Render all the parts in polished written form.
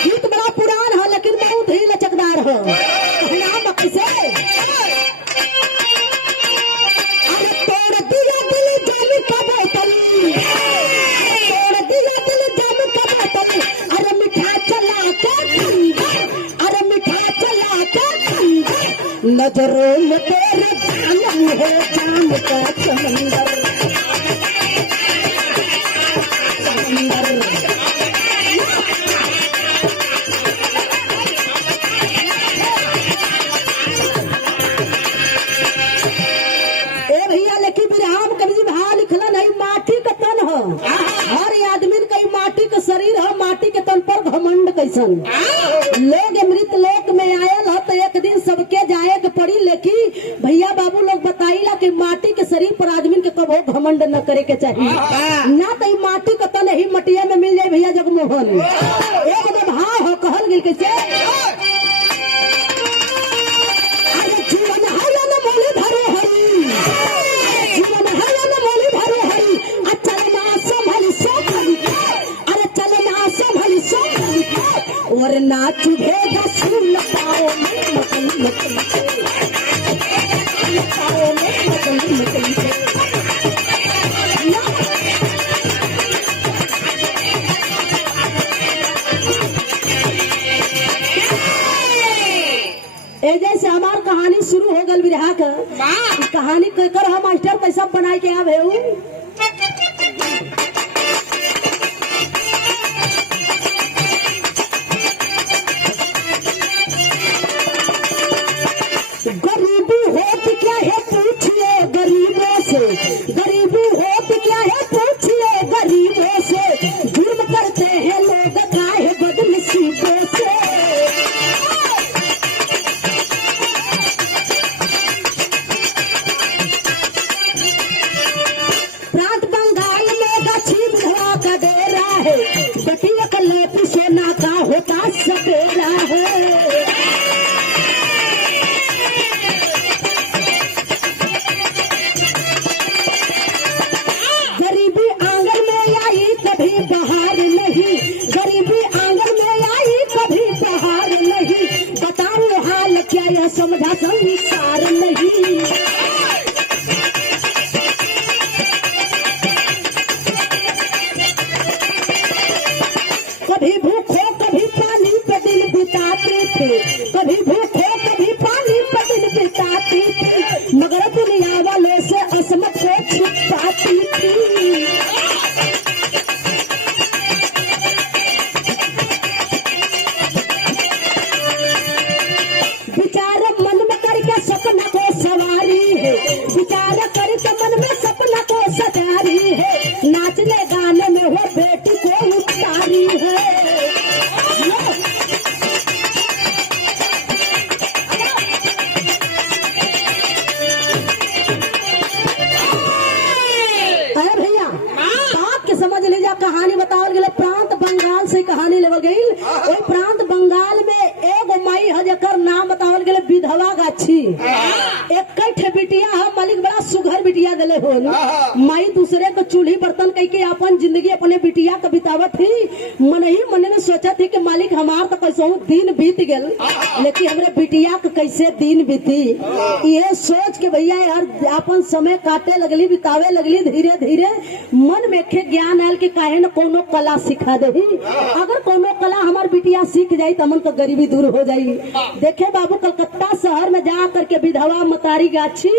गीत बड़ा पुरान है लेकिन बहुत ही लचकदार है। नाम किसे नजरों में तेरे जान है, जान का समंदर भैया। लेकिन बिरहाम कभी भाव लिखला नहीं, माटी का तन है। हर आदमी का माटी का शरीर है, माटी के तन पर घमंड कैसन। लोग अमृत लोक में आयल है तो एक दिन सबके जाए के पड़ी, लेकिन भैया बाबू लोग बताइला कि माटी के शरीर पर आदमी के कबो घमंड न करे के चाहिए। ना तो माटी का तन ही मटिया में मिल जाए भैया जगमोहन। एक दो भाव हो कहल गिल कैसे वरना चुभेगा सुन पाओ मकली मकली से, पाओ मकली मकली से। जैसे हमार कहानी शुरू हो गल बिरहा का कहानी कहकर हम मास्टर पैसा बनाए के आवे गरीबी होती क्या है पूछिए गरीबों से, गरीबी होती क्या है पूछिए गरीबों से, जुर्म करते हैं लोग काहे बदनसीबों से। प्रांत बंगाल में गछी विधवा का डेरा है, बेटिया का लेपी सोना का होता सपेरा है। गरीबी आंगन में आई कभी बहार नहीं, गरीबी आंगन में आई कभी बहार नहीं, बताओ हाल क्या यह समझा संसार नहीं। कभी भूखे कभी पानी पे दिन बिताते थे, कभी भूखे कभी पानी पे दिन बिताते थे, मगर दुनिया वाले से असमत को छुपाती थी। विचार मन में करके सपना को सवारी है, विचार करके मन में सपना को सजारी है, नाचने गाने में वो बेटी को उतारी है। अरे भैया बात के समझ लीजिए, कहानी बताओ गए प्रांत बंगाल से कहानी लेवल गई। वही प्रांत बंगाल में एगो माई है जकर नाम बताओ गए विधवा गाछी। एक बिटिया है, मालिक बड़ा सुघर बिटिया दिले हो। माई दूसरे को चूल्ही बर्तन कह के अपन जिंदगी अपने बिटिया का बितावत थी। मन ही मन में सोचा थी कि मालिक हमार तो कैसे दिन बीत गल, लेकिन हमरे बिटिया के कैसे दिन बीती। ये सोच के भैया यार अपन समय काटे लगली, बितावे लगली। धीरे धीरे मन में खे ज्ञान आयल के काहे न कोनो कला सिखा दे। अगर कोनो कला हमार बिटिया सीख जाई तो मन का गरीबी दूर हो जाई। देखे बाबू कलकत्ता शहर में जा करके विधवा मतारी गाछी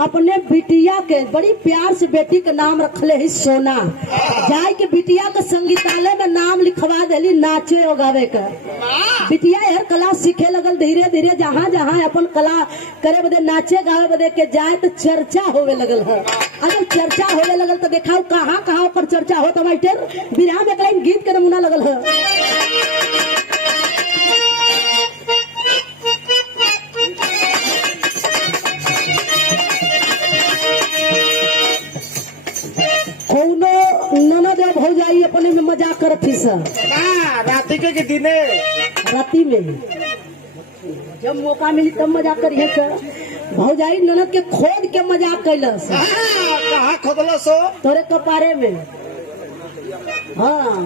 अपने बिटिया के बड़ी प्यार से बेटी के नाम रखले ही सोना। जाय के बिटिया के संगीतालय में नाम लिखवा देली नाचे और गावे का। बिटिया यार कला सीखे लगल। धीरे धीरे जहाँ जहाँ अपन कला करे बदे नाचे गावे बदे के जाए तो चर्चा होवे लगल है। अगर चर्चा होवे लगल तो देखा कहाँ कहाँ पर चर्चा हो तो मास्टर बिरहा में एक गीत के नमूना लगल है। कौनो ननद हो जाई अपने में मजाक करत थी सर राती के दिने राती में जब मौका मिली तब मजाक करिए सर। भौजाई ननद के खोद के मजाक कैलस कहाँ खोदला सो? तोरे कपारे में। हाँ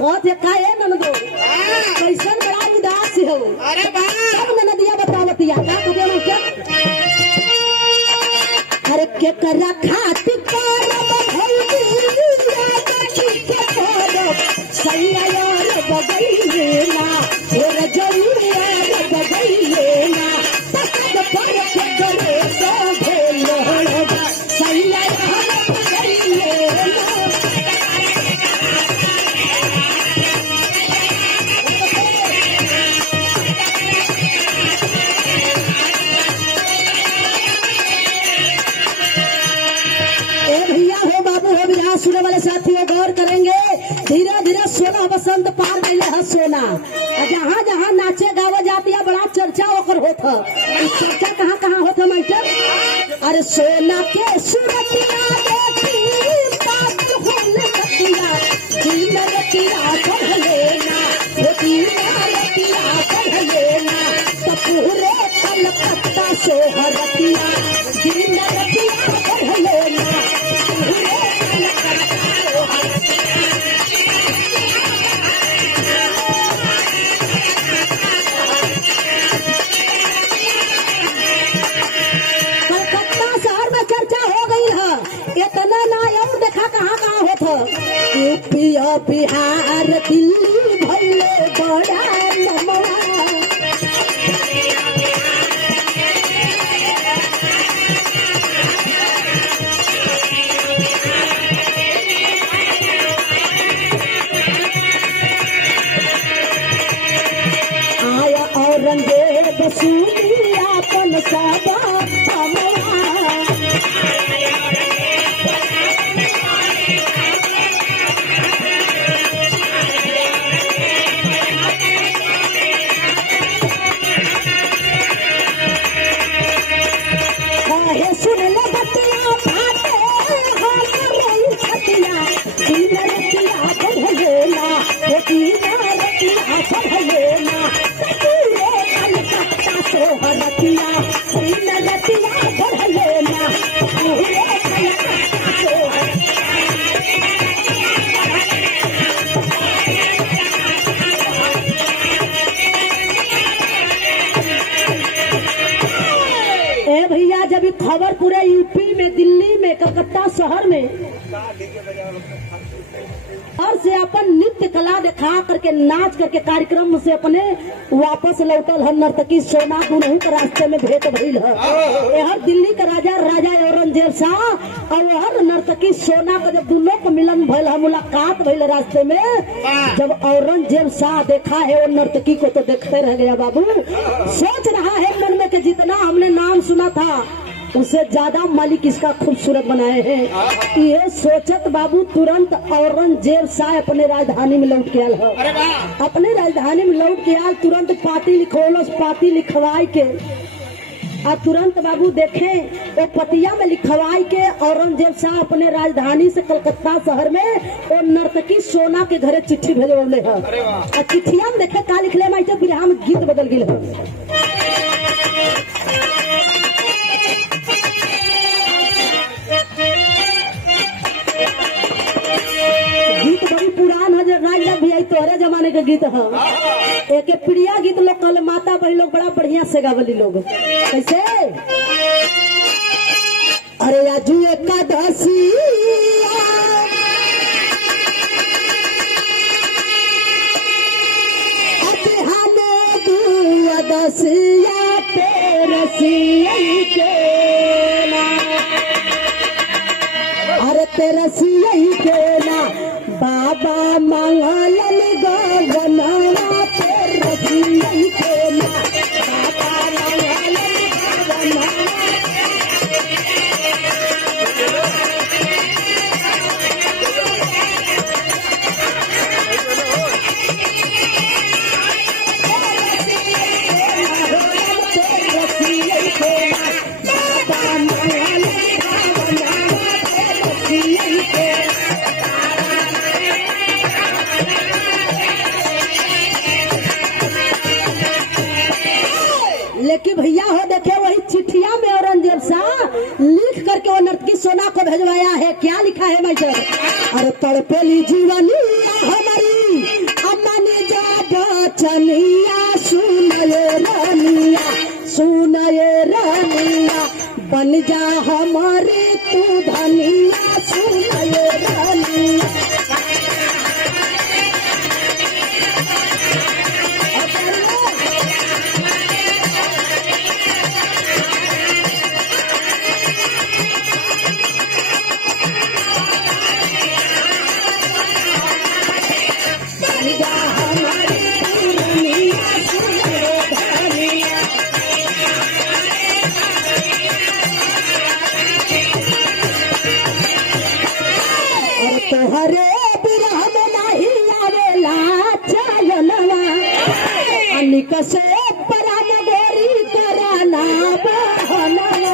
कहत है का ननदो कैसन बड़ा उदास हो। अरे बा सब ननदिया बतावतिया का कदे ना क्या अरे के करा खातिर करब भौजिया काटी के करब सैया यार बगैले ना और जरूरिया बगैले ना तक पर के करे तो भेल सैया यार बगैले ना। सुने वाले साथियों गौर करेंगे धीरे धीरे सोना बसंत पार गए है सोना जहाँ जहाँ नाचे गावे जाती है बड़ा चर्चा होकर होता चर्चा कहाँ कहाँ होता मास्टर। अरे सोना के सूरतिया देखी बात होने लगतिया दिन रतिया पढ़ लेना दिन रतिया पढ़ लेना तो पूरे कलकत्ता सोहरतिया दिन रतिया पढ़ लेना यूपिया बिहार दिल्ली भैले बड़ा नमवा आया औरंगजेब सूरी आपन साबा भैया जब खबर पूरे यूपी में दिल्ली में कलकत्ता शहर में और से अपन नृत्य कला दिखा करके नाच करके कार्यक्रम से अपने वापस लौटल है नर्तकी सोना दुनू के रास्ते में भेंट भइल है। हर दिल्ली का राजा औरंगजेब शाह और हर नर्तकी सोना का जब दोनों को मिलन भइल है मुलाकात भइल रास्ते में जब औरंगजेब शाह देखा है वो नर्तकी को तो देखते रह गया बाबू। सोच रहा है मन में कि जितना हमने नाम सुना था उससे ज्यादा मालिक इसका खूबसूरत बनाए हैं। ये सोचत बाबू तुरंत औरंगजेब शाह अपने राजधानी में लौट के आल है। अपने राजधानी में लौट के आल तुरंत पार्टी लिखवलस पार्टी लिखवाई के और तुरंत बाबू देखे वो पतिया में लिखवाई के औरंगजेब शाह अपने राजधानी से कलकत्ता शहर में वो नर्तकी सोना के घरे चिट्ठी भेजवले है। और चिट्ठिया में देखे का लिखले माइटे बिरहा में गीत बदल गई है। गीत बड़ी पुरान है राजा भैया तोहरे जमाने के गीत है। एक प्रिया गीत लोग कल माता बहन लोग बड़ा बढ़िया से गावली लोग कैसे। अरे आजू एकादशी दसिया तेरसिया के अरे तेरसिया के ना बाबा मंगलन गगनवा तेरसिया के ना बाबा मंगलन गगनवा। Yeah. भेजवाया है। क्या लिखा है मास्टर? अरे तड़पेली जीवनी हमारी अमनी जा बचनिया, सुनये रानिया सुनये रानिया, बन जा हमारी तू धनिया, सुनये रानिया। तोहरे बिरह में नहीं आवेला चयनवा, अनिक से परान गोरी कराना बहनवा।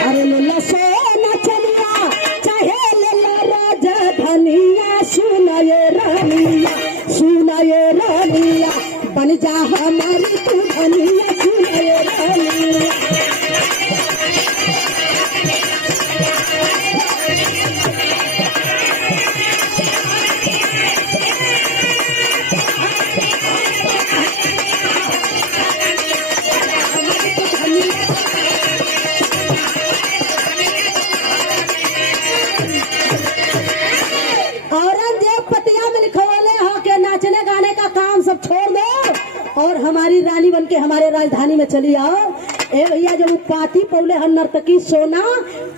अरे लल्ला सोना चलिया चाहे लल्ला राजा धनिया, सुनये रानिया सुनये रानिया, बन जा हमारी तू धनिया, सुनये रानिया। औरंगजेब पतिया में लिखवाले हो के नाचने गाने का काम सब छोड़ दो और हमारी रानी बन के हमारे राजधानी में चली आओ। ए भैया जब पाती पौले हम नर्तकी सोना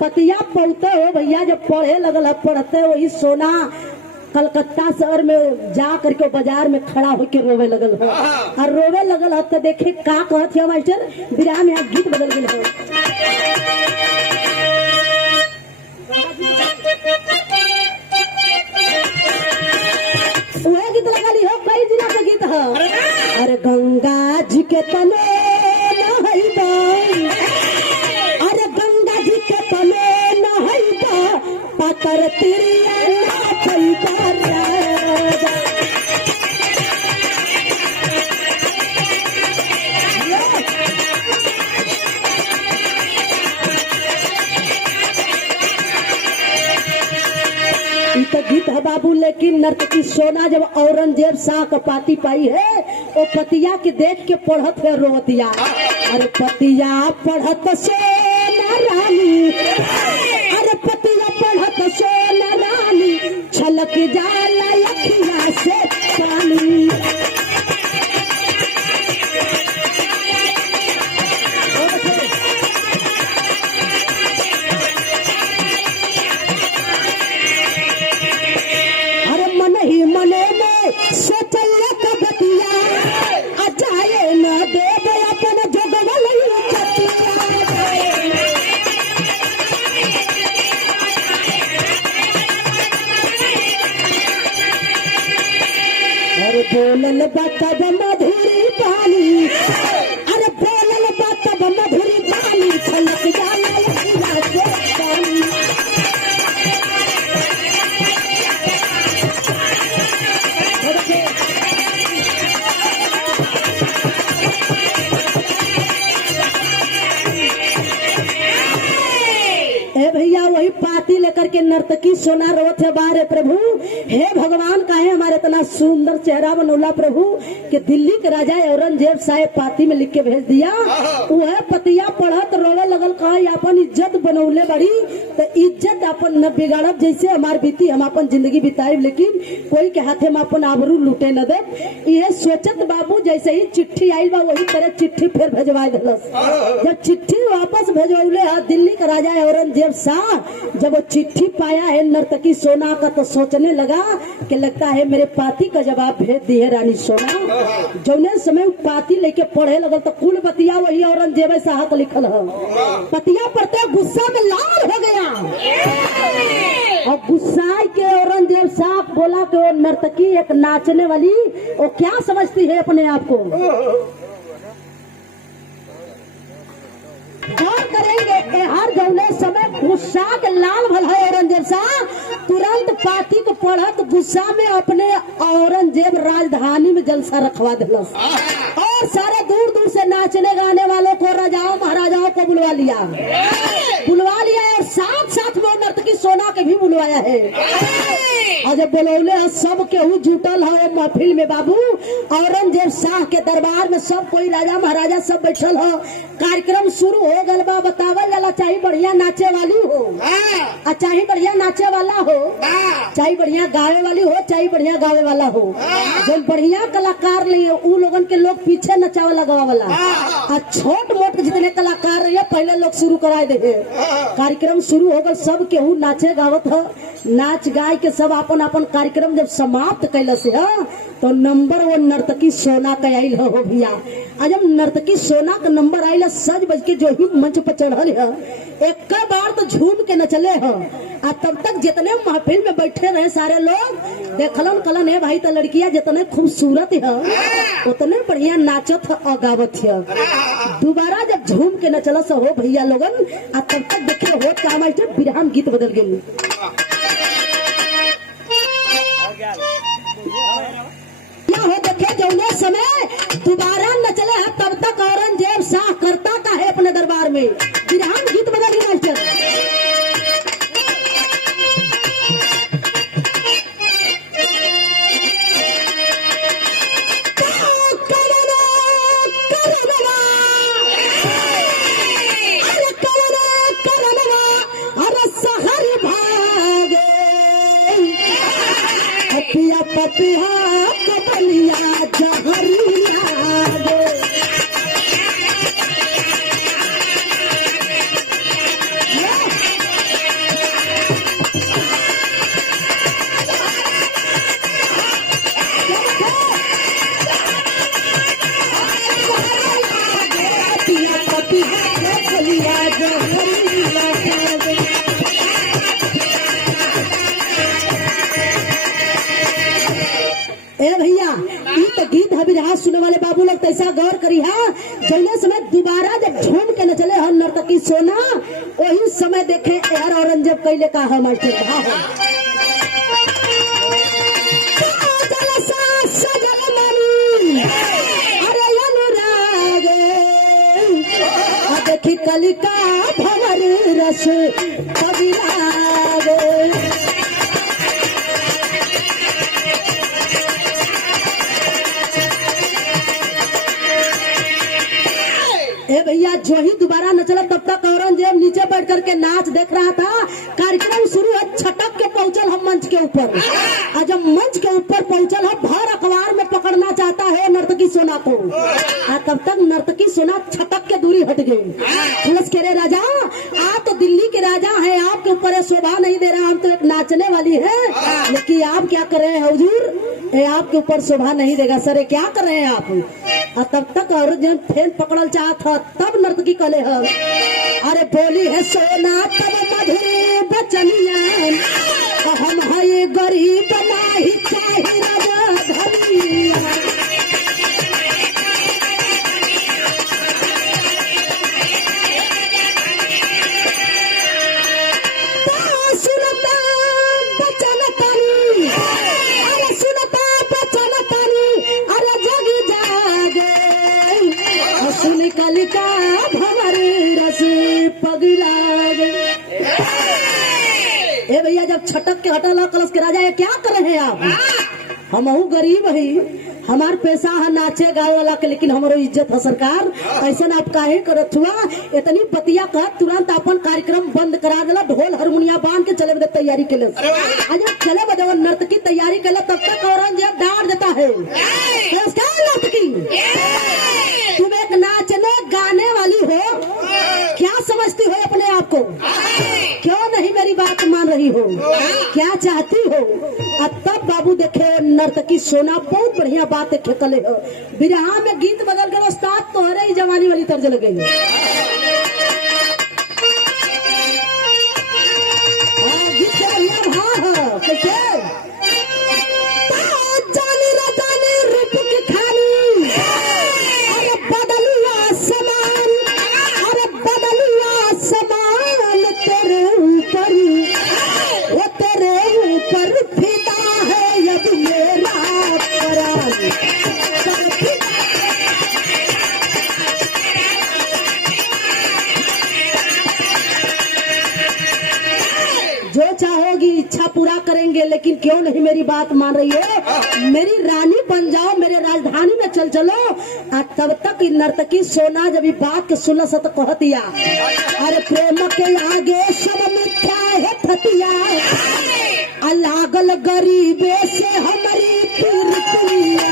पतिया पौते हो भैया, जब पढ़े लगल है पढ़ते वही सोना कलकत्ता शहर में जा करके बाजार में खड़ा होके रोवे लगल हो। और रोवे लगल हो तो देखे का कहत है मास्टर, विराम यहाँ गीत बदल गए हो। वह गीत लगा ली हो, कई जिला का गीत है। अरे गंगा जी के तले नहैबा, अरे गंगा जी के तले नहैबा, पातर तिरिया नाचैबा राजा। तो गीत है बाबू, लेकिन नर्तकी सोना जब औरंगजेब शाह का पाती पाई है वो पतिया के देख के पढ़त है रोवतिया। अरे पतिया पढ़त सोना रानी, अरे पतिया पढ़त सोना रानी, छलक जाला अखिया से पानी। ही मने में सोचल कबतिया, अजाए न देव अपन जोगवल चतिया। अरे बोलल बात मधुरी पानी, अरे बोलल बात मधुरी पानी, छलक जाला अखिया से पानी। भैया वही पाती लेकर के नर्तकी सोना रोत है बारे प्रभु, हे भगवान काहे हमारे इतना सुंदर चेहरा बनौला प्रभु कि दिल्ली के राजा औरंगजेब साहेब पाती में लिख के भेज दिया। वह पतिया पढ़त रोवे लगल, कहा अपन इज्जत बनौले बड़ी तो इज्जत अपन न बिगाड़ब, जैसे हमार बीती हम अपन जिंदगी बिताई, लेकिन कोई के हाथे में अपन आबरू लूटे न दे। ये सोचत बाबू जैसे ही चिट्ठी आई बा वही तरह चिट्ठी फिर भेजवा दिलस। जब चिट्ठी वापस भेजौले दिल्ली का राजा औरंगजेब शाह, जब वो चिट्ठी पाया है नर्तकी सोना का तो सोचने लगा कि लगता है मेरे पाती का जवाब भेज दी है रानी सोना। जौने समय पाती लेके पढ़े लगल तो कुल बतिया वही औरंगजेब शाह का लिखल है। पतिया पढ़ते गुस्सा में लाल हो गया और गुस्सा के औरंगजेब शाह बोला कि वो नर्तकी एक नाचने वाली वो क्या समझती है अपने आप को। गौर करेंगे ए हर जौने समय गुस्सा के लाल भल है औरंगजेब शाह तुरंत पाती को पढ़त गुस्सा में अपने औरंगजेब राजधानी में जलसा रखवा दिलस और सारे दूर दूर से नाचने गाने वालों को राजाओं महाराजाओं को बुलवा लिया और साथ साथ में नर्तकी सोना के भी बुलवाया है। और जब बुलौले सब केहू जुटल है महफिल में बाबू औरंगजेब शाह के दरबार में सब कोई राजा महाराजा सब बैठल हो कार्यक्रम शुरू हो गल बा बतावल जाला चाहे बढ़िया नाचे वाली हो चाहे बढ़िया नाचे वाला हो चाहे बढ़िया गावे वाली हो चाहे बढ़िया गावे वाला हो जो बढ़िया कलाकार नहीं उ लोगन के लोग पीछे नचावा लगावा वाला छोट मोट जितने कलाकार रही पहले लोग शुरू कराए दे कार्यक्रम शुरू हो गल सब केहू नाचे गावत हो नाच गाय के सब अपन अपन कार्यक्रम जब समाप्त कैल से तो नंबर 1 नर्तकी सोना का आयल हो भैया जब नर्तकी सोना का नंबर आयल सज बज के जो ही मंच पर चढ़ल है एक बार तो झूम के नचले हो तब तक जितने महफिल में बैठे रहे सारे लोग देखलन कलन है भाई तो लड़कियां जितने खूबसूरत है उतने बढ़िया नाचत और गावत है। दोबारा जब झूम के नचल से हो भैया लोगन तब तक देखे हो काम आई विराम गीत बदल गई हो देखे जौने समय दोबारा न चले है तब तक औरंगजेब शाह करता का है अपने दरबार में विराम गीत बदल गई मास्टर पपिया कपलिया जहरिया गीत है सुने वाले बाबू लोग तैसा गौर करी है जौने समय दोबारा जब झूम के न चले हम नर्तकी सोना वही समय देखे यार औरंगजेब कैले का है मास्टर देखी कलिका भंवर रस कविराग ए भैया जो ही दोबारा न चला तब तक औरंगजेब नीचे बैठ करके नाच देख रहा था कार्यक्रम शुरू है छटक के पहुंचल हम मंच के ऊपर और जब मंच के ऊपर पहुंचल है भर अखबार में पकड़ना चाहता है नर्तकी सोना को तब तक नर्तकी सोना छटक के दूरी हट गई पुलिस कह रहे राजा आप तो दिल्ली के राजा हैं आपके ऊपर शोभा नहीं दे रहा हम तो एक नाचने वाली है लेकिन आप क्या कर रहे हैं हुजूर ये आपके ऊपर शोभा नहीं देगा सर क्या कर रहे हैं आप तब तक औरंगजेब फेन पकड़ल चाहता तब नर्तकी कले है अरे बोली है सोना तब मधुर बचनिया हम है गरीब नहीं चाहे राजा धनिया कलिका भंवर रस पगला ए भैया जब छटक के हटल कलश के राजा ये क्या कर रहे हैं आप हम गरीब है हमार पैसा है नाचे गावे वाला के लेकिन हमारो इज्जत है सरकार ऐसा आप काहे करत हुआ इतनी पतिया का तुरंत अपन कार्यक्रम बंद करा दिला ढोल हारमोनिया बांध के चले बदे तैयारी के लिए जब चले बदे नर्तकी तैयारी के लिए तब तक औरंगजेब डांट देता है नर्तकी तुम एक नाचने गाने वाली हो क्या समझती हो अपने आप को क्यों नहीं मेरी बात मान रही हो क्या चाहती हो तब बाबू देखे नर्तकी सोना बहुत बढ़िया बात देखे कले हो बिरहा में गीत बदल गए उस्ताद तोहरे ही जवानी वाली तर्ज लगे कैसे बदलुआ समान अरे बदलुआ मेरी बात मान रही है, मेरी रानी बन जाओ, मेरे राजधानी में चल चलो। और तब तक नर्तकी सोना जब ये बात के सुन सत कह दिया, अरे प्रेम के आगे सब मिथ्या है थतिया, लागल गरीबे से हमारी पीरतिया।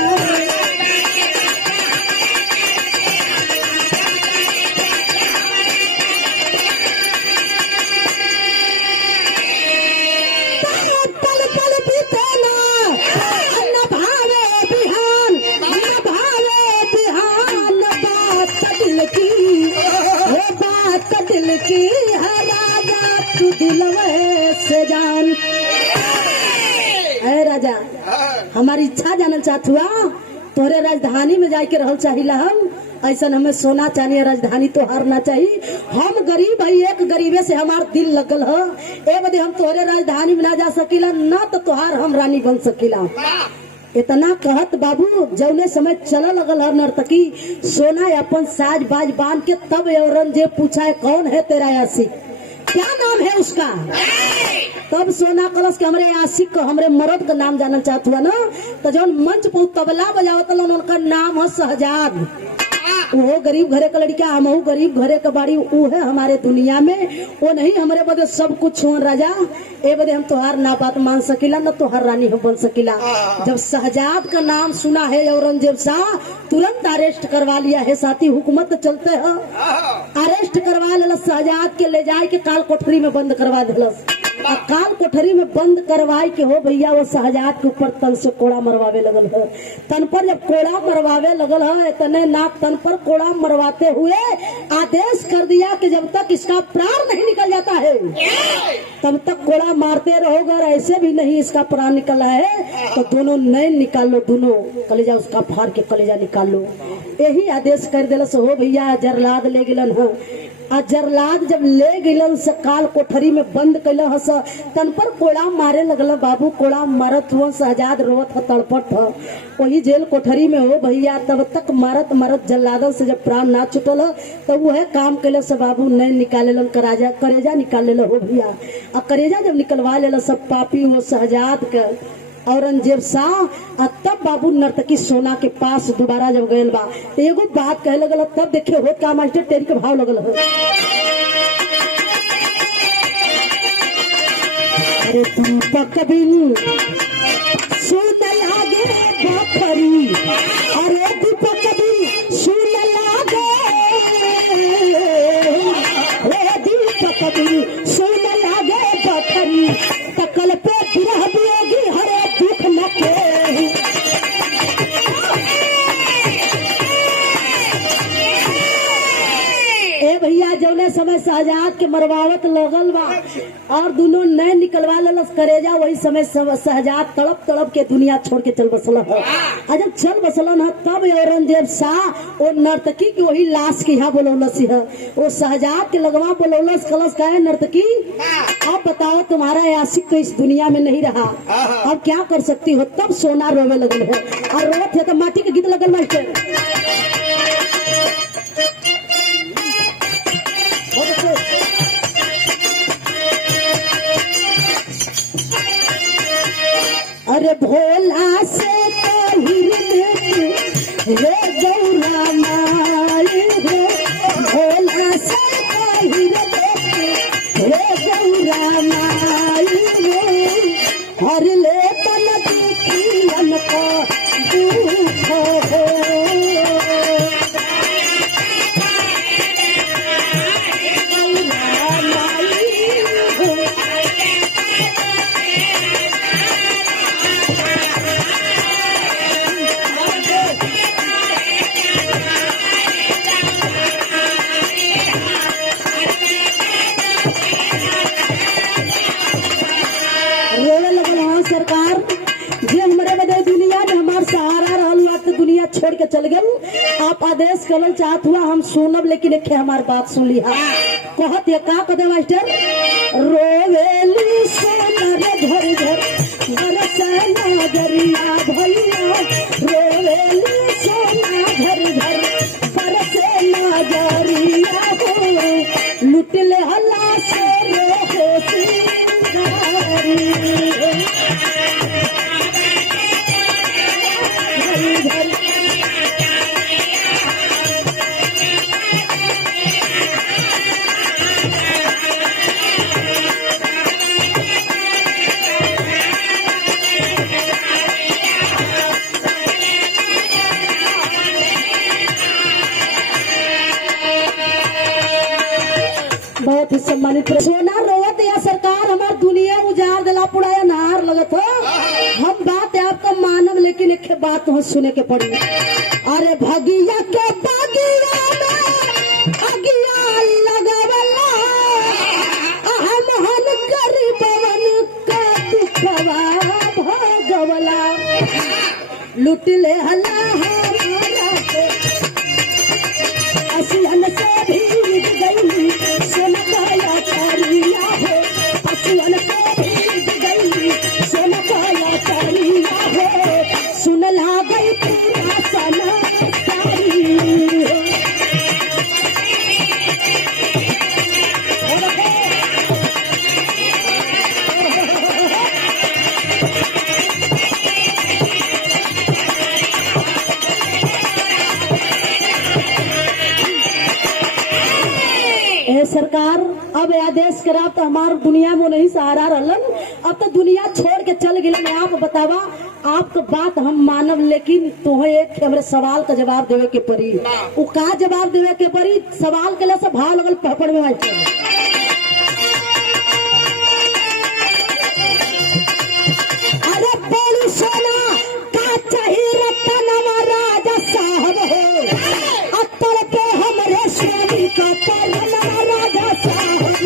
दिल की राजा तू दिलवे से जान। अरे राजा, हमारी इच्छा जानल चाहत हुआ, तोरे राजधानी में जाके रहल चाहिला हम। ऐसा हमें सोना चाहिए, राजधानी तो हारना चाहिए। हम गरीब है, एक गरीबे से हमार दिल लगल है। ए बदे हम तोरे राजधानी में ना जा सकीला, ना तो तुहार हम रानी बन सकीला। इतना कहत बाबू जौने समय चला लगल हर नर्तकी सोना अपन साज बाज बांध के, तब औरंगजेब पूछा है कौन है तेरा आशिक, क्या नाम है उसका। तब सोना कलश के हमरे आशिक को, हमरे मर्द का नाम जानना चाहत हुआ ना, तो जौन मंच पर तबला बजावत उनका नाम है शहजाद। वो गरीब घरे का लड़का, हम गरीब घरे का बाड़ी, वो है हमारे दुनिया में। वो नहीं हमारे बदे सब कुछ हो राजा। ए बदे हम तोहार ना बात मान सकीला, न तोहार रानी हो बन सकीला। जब शहजाद का नाम सुना है औरंगजेब शाह, तुरंत अरेस्ट करवा लिया है। साथी हुकूमत चलते है, अरेस्ट करवा लेला शहजाद के, ले जाए के काल कोठरी में बंद करवा दिलस। काल कोठरी में बंद करवाए के हो भैया, वो शहजाद के ऊपर तन से कोड़ा मरवावे लगल है। तन पर जब कोड़ा मरवावे लगल है, इतने नाक तन पर कोड़ा मरवाते हुए आदेश कर दिया कि जब तक इसका प्राण नहीं निकल जाता है तब तक कोड़ा मारते रहोगे, और ऐसे भी नहीं इसका प्राण निकला है तो दोनों नैन निकाल लो, दोनों कलेजा उसका फाड़ के कलेजा निकाल लो। यही आदेश कर दिलस हो भैया। जरलाद ले गिलन है, आ जरलाद जब ले गिलन से काल कोठरी में बंद कैल हस, तन पर कोड़ा मारे लगल बाबू। कोड़ा मारत हुआ शहजाद रोवत ह, तड़पट ह, वही जेल कोठरी में हो भैया। तब तक मारत मारत जल्लादन से जब प्राण ना छुटल तब वह काम कैले से बाबू नैन निकाले लन, करेजा निकाल ले हो भैया। आ करेजा जब निकलवा ले सब पापी वो शहजाद के औरंगजेब शाह, तब बाबू नर्तकी सोना के पास दोबारा जब गयल बा, तो एगो बात कहे लगल। तब देखिए हो का मास्टर तेरी के भाव लगल है। अरे दीपक बिन सुन लागे बखरी, अरे दीपक बिन सुन लागे, अरे दीपक बिन सुन लागे बखरी, तकल पे बिरह बियोगी हरे दुख न के। ए भैया जौने समय शहजाद के मरवावत लगल बा और दोनों नैन निकलवा ललस करेजा, वही समय शहजाद तड़प तड़प के दुनिया छोड़ के चल बसल है। जब चल बसलन है तब औरंगजेब शाह वो नर्तकी की वही लाश के यहाँ बोलौलस है। वो शहजाद के लगवा बोलौलस, कलश का है नर्तकी अब बताओ तुम्हारा आशिक तो इस दुनिया में नहीं रहा, अब क्या कर सकती हो। तब सोना रोवे लगल है, और रोवत है तो माटी के गीत लगल मास्टर। अरे भोला से रे गौरा माई हो, भोला से रे गौरा माई हो, हर ले तन दुखियन को दुख हो। सरकार जे हमारे बदे दुनिया में हमार सहारा रहल तो दुनिया छोड़ के चल गए। आप आदेश करल चाहत हुआ हम सुनब, लेकिन एक हमार बात सुन लिहा। कहत ये का कदे मास्टर, रोवेली सोनर घर घर बरसना दरिया भैया, रोवेली सोना घर घर बरसना दरिया हो, लुट ले हल्ला से रे होशी। मानी सोना रोवत या सरकार हमार दुनिया उजाड़ दिला पूरा अनार लगत हो। हम बात आपका मानव लेकिन एक बात तो सुने के पड़ी। अरे भगिया के बगिया में अगिया लगवला हम हन गरीबवन का दुखवा भगवला लुट ले हला हमारा के असियन से भीग गई सोना काया करिया हो असियन से भीग गई सोना काया करिया हो सुन ला गई पूरा सना कारी हो। सरकार अब आदेश करा तो हमार दुनिया में नहीं सहारा रहलन। अब तो दुनिया छोड़ के चल गए। मैं आप बतावा आपका बात हम मानव लेकिन तुम्हें एक हमरे सवाल का जवाब देवे के पड़ी। वो का जवाब देवे के पड़ी सवाल के लिए सब भाव लगल पकड़ में बैठे। अरे बोली सोना का चाहिए रतन राजा साहब हो अत्तर के हमरे स्वामी का परम राजा साहब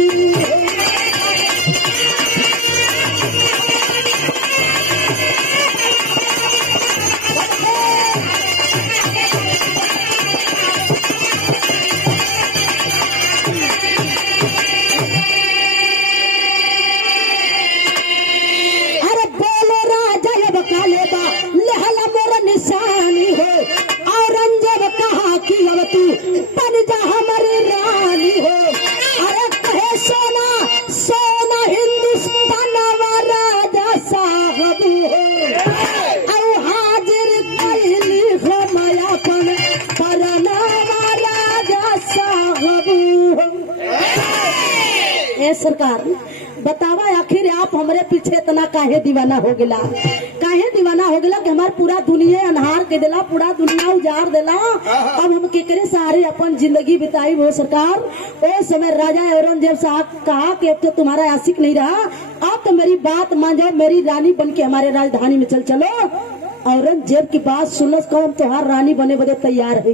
सरकार बतावा आखिर आप हमारे पीछे इतना काहे दीवाना हो गिला कि हमार पूरा दुनिया अनहार के दिला पूरा दुनिया उजाड़ दिला। अब हम केकरे सारे अपन जिंदगी बिताई वो सरकार। उस समय राजा औरंगजेब साहब कहा कि अब तो तुम्हारा आशिक नहीं रहा अब तो मेरी बात मान जाओ मेरी रानी बन के हमारे राजधानी में चल चलो। औरंगजेब की बात सुनल कौन तोहार रानी बने बदे तैयार है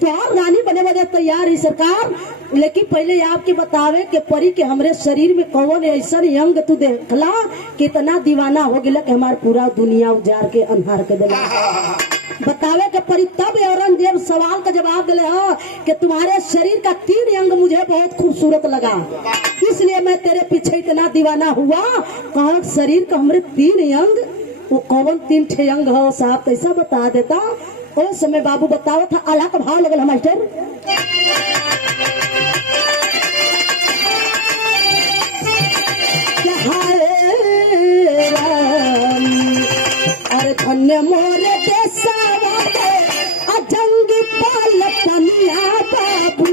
तोहार रानी बने बदे तैयार है सरकार। लेकिन पहले आपके बतावे के परी के हमरे शरीर में कौन ऐसा अंग तू देखला कितना दीवाना हो गया कि हमार पूरा दुनिया उजाड़ के अंधार के दिला बतावे के परी। तब औरंगजेब सवाल का जवाब दिले हो कि तुम्हारे शरीर का 3 अंग मुझे बहुत खूबसूरत लगा इसलिए मैं तेरे पीछे इतना दीवाना हुआ। कहा शरीर का हमारे 3 अंग वो कौन 3 ठे अंग हो साहब कैसा बता देता। उस समय बाबू बताओ था आला का भाव लगल मास्टर। अरे धन्य मोरे देशवा अजंग पाल पनिया बाबू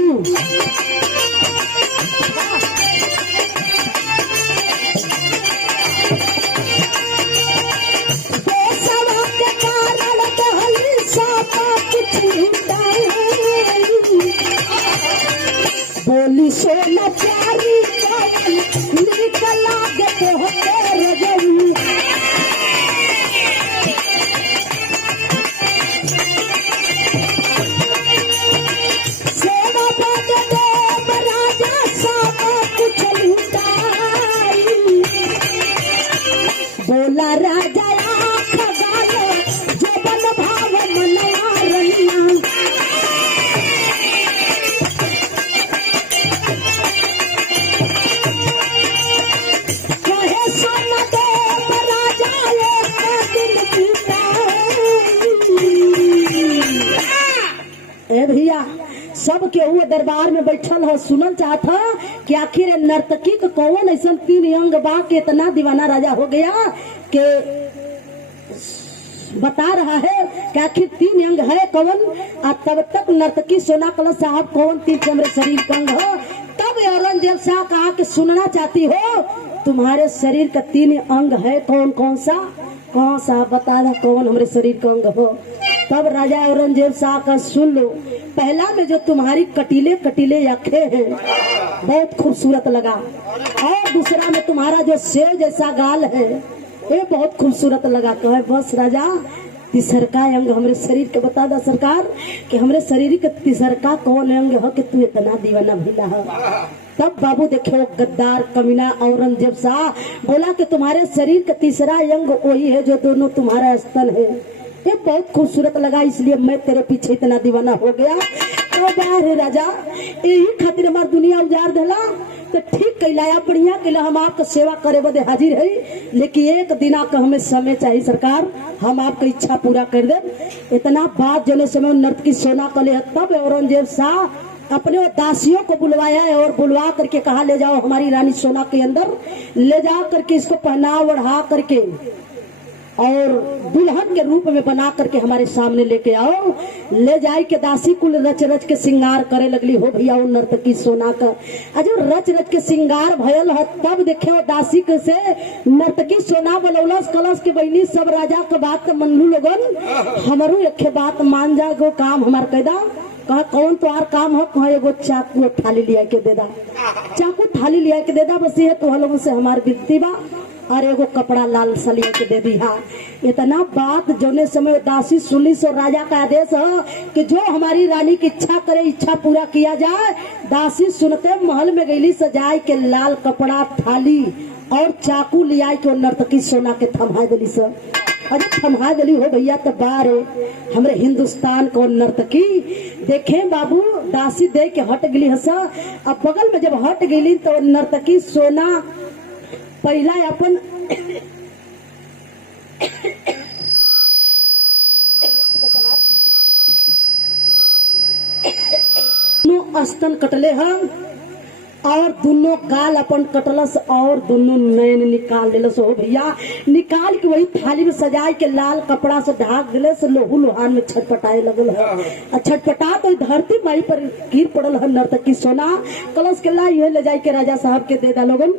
बोली सोना प्यारी निकला गए रजनी सेवा राजा साहब कुछ बोला राजा जो बन भाव मनवा रही भैया सब के हुए दरबार में बैठल हो सुनल चाहत हो कि आखिर नर्तकी का कौन ऐसा 3 अंग बा के इतना दीवाना राजा हो गया कि बता रहा है कि आखिर 3 अंग है कौन। तब तक नर्तकी सोना कलश साहब कौन 3 मेरे शरीर का अंग हो। तब औरंगजेब साहब कहा कि सुनना चाहती हो तुम्हारे शरीर का 3 अंग है कौन कौन सा बता रहा कौन हमारे शरीर का अंग हो। तब राजा औरंगजेब साहब का सुन लो। पहला में जो तुम्हारी कटीले आंखें हैं बहुत खूबसूरत लगा। और दूसरा में तुम्हारा जो सेव जैसा गाल है ये बहुत खूबसूरत लगा। कहे बस राजा तीसरका अंग हमरे शरीर के बता दा सरकार कि हमरे शरीर के तीसरका कौन अंग है कि तू इतना दीवाना भइला है। तब बाबू देखो गद्दार कमीना औरंगजेब शाह बोला कि तुम्हारे शरीर का तीसरा अंग वही है जो दोनों तुम्हारा स्तन है। ये बहुत खूबसूरत लगा इसलिए मैं तेरे पीछे इतना दीवाना हो गया। तो बाहर है राजा यही खातिर हमार दुनिया उजाड़ देला तो ठीक कैलाया बढ़िया कैला हम आपका सेवा करे बदे हाजिर है। लेकिन एक दिना का हमें समय चाहिए सरकार, हम आपका इच्छा पूरा कर दे। इतना बात जने समय नर्तकी सोना कले तब औरंगजेब शाह अपने दासियों को बुलवाया है और बुलवा करके कहा ले जाओ हमारी रानी सोना के अंदर ले जा करके इसको पहना बढ़ा करके और दुल्हन के रूप में बना करके हमारे सामने लेके आओ। ले जाए के दासी कुल रच रच के श्रृंगार करे लगली हो भैया वो नर्तकी सोना का अजो रच रच के श्रृंगार भयल है। तब देखे वो दासी के से नर्तकी सोना बनौलस कलश के बहनी सब राजा के बात मनलू लोगन हमारू एक बात मान जा गो काम हमार कैदा कहा कौन तुम्हार काम हो कहा एगो चाकू थाली लिया के दे दा चाकू थाली लिया के दे दा बस ये तो लोगों से हमार विनती बा और एगो कपड़ा लाल सा लिया के दे दी। हाँ इतना बात जोने समय दासी सुनी सो राजा का आदेश है कि जो हमारी रानी की इच्छा करे इच्छा पूरा किया जाए। दासी सुनते महल में गईली सजाए के लाल कपड़ा थाली और चाकू लिया के नर्तकी सोना के थमा दिली सर अरे थमा दिली हो भैया तो बार हमरे हिंदुस्तान को नर्तकी देखे बाबू दासी दे के हट गई हस। अब बगल में जब हट गई तो नर्तकी सोना पहला अपन स्तन कटले हम और दोनों गाल अपन कटलस और दोनों नैन निकाल दिलस हो भैया। निकाल के वही थाली में सजाए के लाल कपड़ा से ढाक दिले से लोहू लोहान में छटपटाए लगल है। छटपटा तो धरती माई पर गिर पड़ल है नर्तकी सोना कलश के ला ये ले जाए के राजा साहब के दे दा लोगन।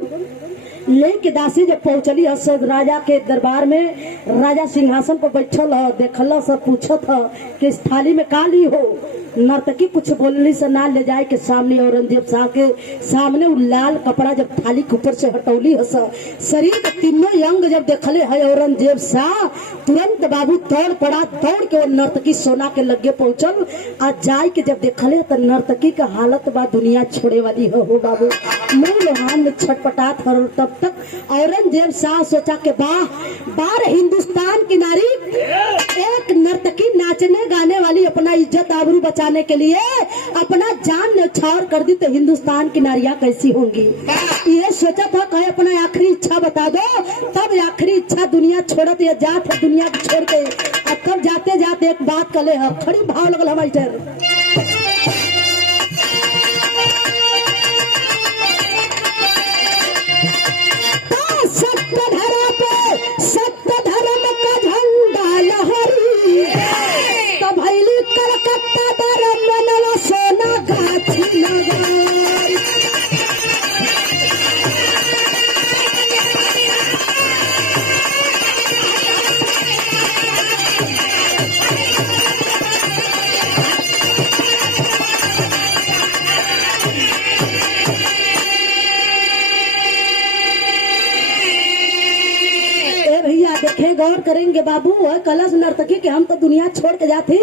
लेके दासी जब पहुंचली राजा के दरबार में राजा सिंहासन पर बैठल है देखल सब पूछत है कि इस थाली में का ली हो। नर्तकी कुछ बोलनी से ना ले जाए के सामने औरंगजेब शाह के सामने वो लाल कपड़ा जब थाली के ऊपर से हटौली है शरीर के तीनों अंग जब देखले है औरंगजेब शाह तुरंत बाबू दौड़ पड़ा दौड़ के वो नर्तकी सोना के लगे पहुंचल आज जाए के जब देखले तो नर्तकी का हालत बा दुनिया छोड़े वाली हो बाबू मुंह लोहान में छटपटात हर। तब तक औरंगजेब शाह सोचा के बार हिंदुस्तान की नारी एक नर्तकी नाचने गाने वाली अपना इज्जत आबरू बचाने के लिए अपना जान न्यौछावर कर दी तो हिंदुस्तान की नारियां कैसी होंगी। ये सोचा था कहे अपना आखिरी इच्छा बता दो तब आखिरी इच्छा दुनिया छोड़त या जात है दुनिया को छोड़ के अब तब जाते जाते एक बात कले है खड़ी भाव लगल हमारी गौर करेंगे बाबू कलश नर्तकी के हम तो दुनिया छोड़ के जाती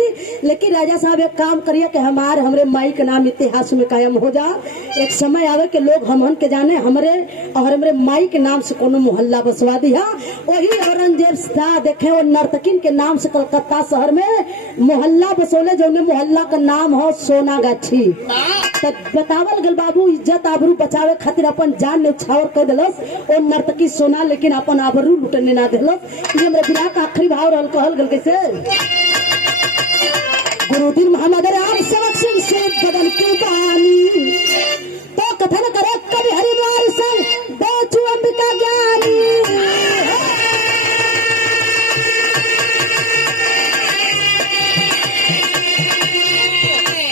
लेकिन राजा साहब एक काम करिए कि हमरे माई के नाम इतिहास में कायम हो जा। एक समय आवे के लोग हमन के जाने हमरे और हमरे माई के नाम से कोनो मोहल्ला बसवा दिया। वही औरंगजेब शाह देखे वो नर्तकिन के नाम से कलकत्ता शहर में मोहल्ला बसोले जो मोहल्ला का नाम हो सोनागाछी। बतावल गल बाबू इज्जत आबरू बचावे खातिर अपन जान न्यौछावर कर दिलस और नर्तकी सोना लेकिन अपन आबरू लुटने ना दिलस। ये मेरे बिना का आखिरी भाव रहल कहल गल कैसे गुरुदीन मोहम्मद राम सेवक सिंह से बदल की बानी तो कथन करे कवि हरिद्वार संग बेचू अंबिका ज्ञानी।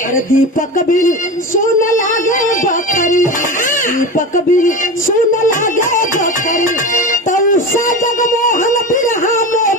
अरे दीपक बिन सुन लागे बकरी दीपक बिन सुन लागे बकरी तो उषा जगमोहन बिरहा में